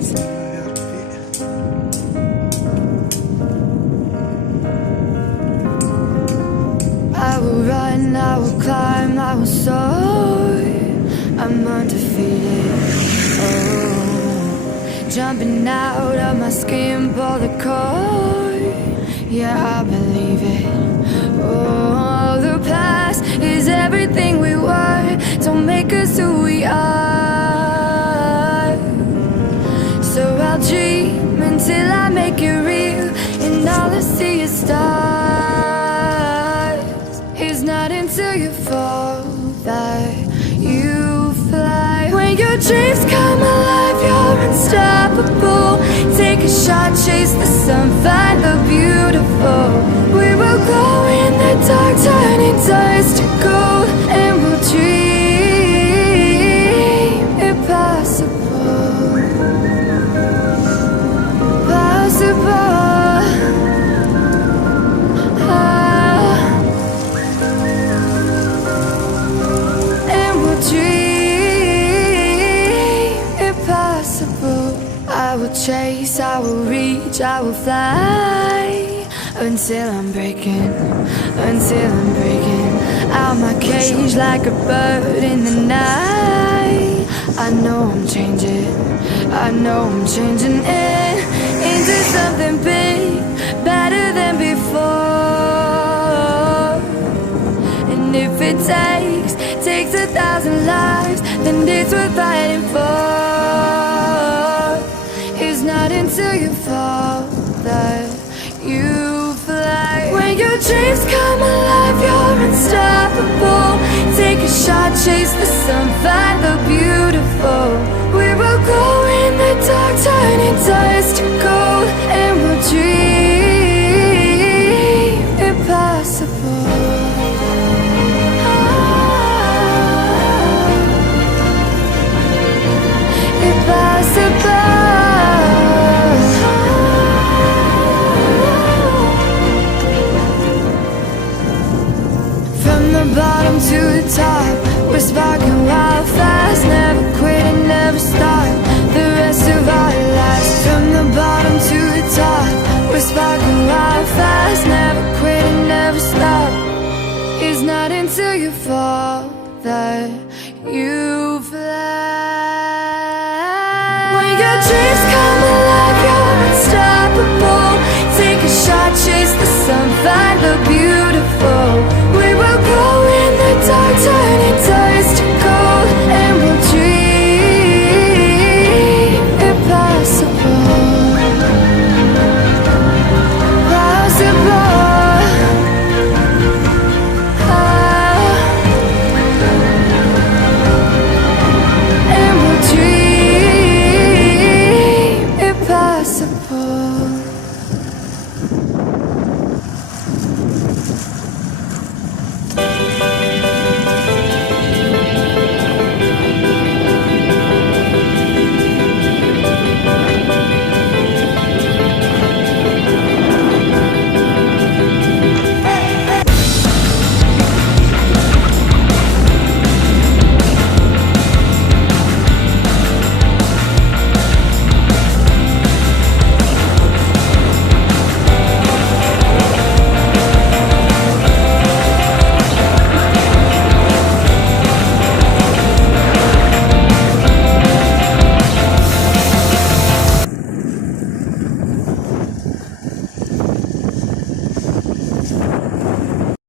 يا ربي. I will run, I will climb, I will soar. I'm undefeated. Oh, jumping out of my skin, pull the cord. Yeah, I believe it. Oh, the past is everything we were. Don't make us who we are. So I'll dream until I make it real, and all I see is stars. It's not until you fall that you fly. When your dreams come alive, you're unstoppable. Take a shot, chase the sun, find the beautiful. We will glow in the dark, turning dust to gold, and we'll dream impossible. Possible. And we'll dream impossible. I will chase, I will reach, I will fly until I'm breaking out my cage like a bird in the night. I know I'm changing into something big, better than before. And if it takes 1,000 lives, then it's worth fighting for. It's not until you fall that you fly. When your dreams come alive, you're unstoppable. Take a shot, chase the sun, find the beautiful. We will go in the dark, turning dust to gold, and we'll dream impossible. Impossible. From the bottom to the top, we're sparking wild fast. Never quit and never stop the rest of our lives. From the bottom to the top, we're sparking wild fast. Never quit and never stop. It's not until you fall that you fly. When your dreams come alive, you're unstoppable.